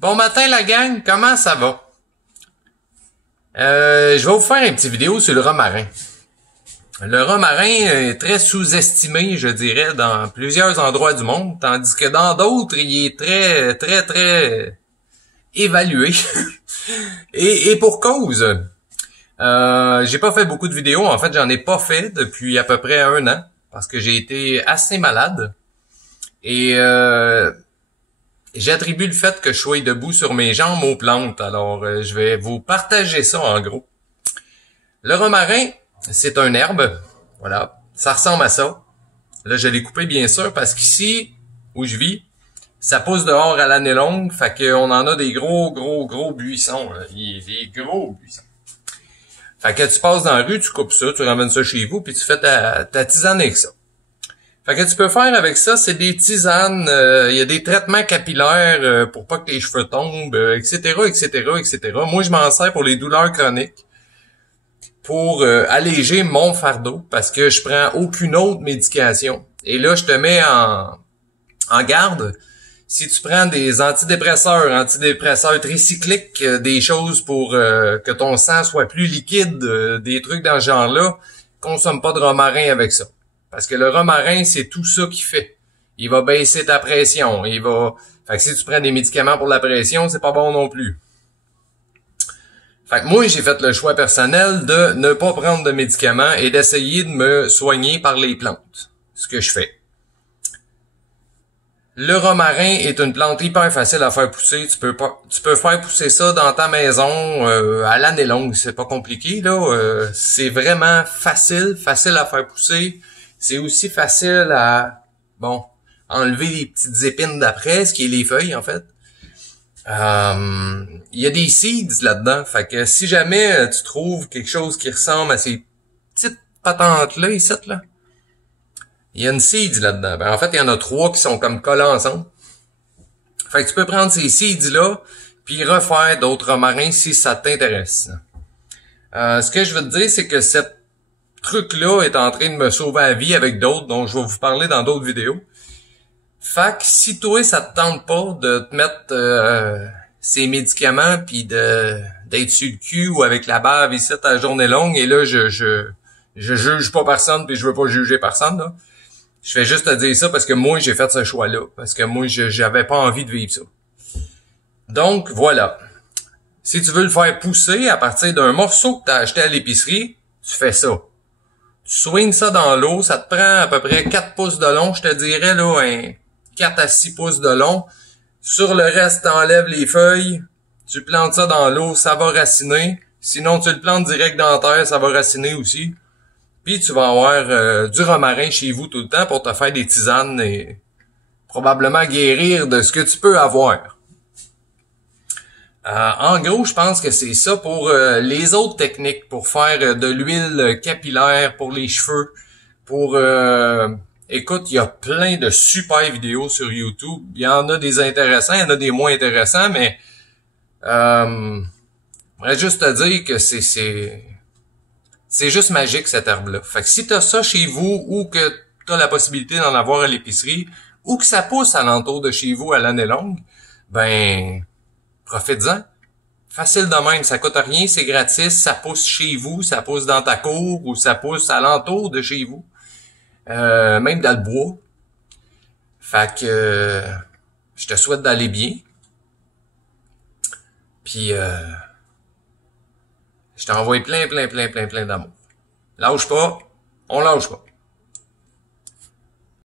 Bon matin la gang, comment ça va? Je vais vous faire une petite vidéo sur le romarin. Le romarin est très sous-estimé, je dirais, dans plusieurs endroits du monde, tandis que dans d'autres, il est très évalué. et pour cause. J'ai pas fait beaucoup de vidéos, en fait j'en ai pas fait depuis à peu près 1 an, parce que j'ai été assez malade. Et j'attribue le fait que je sois debout sur mes jambes aux plantes. Alors, je vais vous partager ça en gros. Le romarin, c'est une herbe. Voilà. Ça ressemble à ça. Là, je l'ai coupé bien sûr parce qu'ici, où je vis, ça pousse dehors à l'année longue. Fait qu'on en a des gros buissons. Là. Des gros buissons. Fait que tu passes dans la rue, tu coupes ça, tu ramènes ça chez vous, puis tu fais ta tisane avec ça. Fait que tu peux faire avec ça, c'est des tisanes, il y a des traitements capillaires pour pas que tes cheveux tombent, etc. Moi, je m'en sers pour les douleurs chroniques, pour alléger mon fardeau, parce que je prends aucune autre médication. Et là, je te mets en garde. Si tu prends des antidépresseurs tricycliques, des choses pour que ton sang soit plus liquide, des trucs dans ce genre-là, consomme pas de romarin avec ça. Parce que le romarin, c'est tout ça qu'il fait. Il va baisser ta pression. Fait que si tu prends des médicaments pour la pression, c'est pas bon non plus. Fait que moi, j'ai fait le choix personnel de ne pas prendre de médicaments et d'essayer de me soigner par les plantes. Ce que je fais. Le romarin est une plante hyper facile à faire pousser. Tu peux faire pousser ça dans ta maison à l'année longue. C'est pas compliqué, là. C'est vraiment facile à faire pousser. C'est aussi facile à, enlever les petites épines d'après, ce qui est les feuilles, en fait. Il y a des seeds là-dedans. Fait que si jamais tu trouves quelque chose qui ressemble à ces petites patentes-là, ici, là, il y a une seeds là-dedans. En fait, il y en a 3 qui sont comme collés ensemble. Fait que tu peux prendre ces seeds-là, puis refaire d'autres romarins si ça t'intéresse. Ce que je veux te dire, c'est que cette truc-là est en train de me sauver la vie avec d'autres dont je vais vous parler dans d'autres vidéos. Fait que si toi, ça te tente pas de te mettre ces médicaments puis d'être sur le cul ou avec la bave ici ta journée longue, et là, je juge pas personne puis je veux pas juger personne, là. Je fais juste te dire ça parce que moi, j'ai fait ce choix-là. Parce que moi, j'avais pas envie de vivre ça. Donc, voilà. Si tu veux le faire pousser à partir d'un morceau que tu as acheté à l'épicerie, tu fais ça. Tu swings ça dans l'eau, ça te prend à peu près 4 pouces de long, je te dirais là, 4 à 6 pouces de long. Sur le reste, t'enlèves les feuilles, tu plantes ça dans l'eau, ça va raciner. Sinon, tu le plantes direct dans la terre, ça va raciner aussi. Puis tu vas avoir du romarin chez vous tout le temps pour te faire des tisanes et probablement guérir de ce que tu peux avoir. En gros, je pense que c'est ça pour les autres techniques, pour faire de l'huile capillaire pour les cheveux, écoute, il y a plein de super vidéos sur YouTube. Il y en a des intéressants, il y en a des moins intéressants, mais j'aimerais juste te dire que c'est juste magique, cette herbe-là. Fait que si t'as ça chez vous, ou que t'as la possibilité d'en avoir à l'épicerie, ou que ça pousse alentour de chez vous à l'année longue, ben, profites-en. Facile de même, ça coûte rien, c'est gratis, ça pousse chez vous, ça pousse dans ta cour, ou ça pousse alentour de chez vous. Même dans le bois. Fait que, je te souhaite d'aller bien. Puis, je t'envoie plein d'amour. Lâche pas, on lâche pas.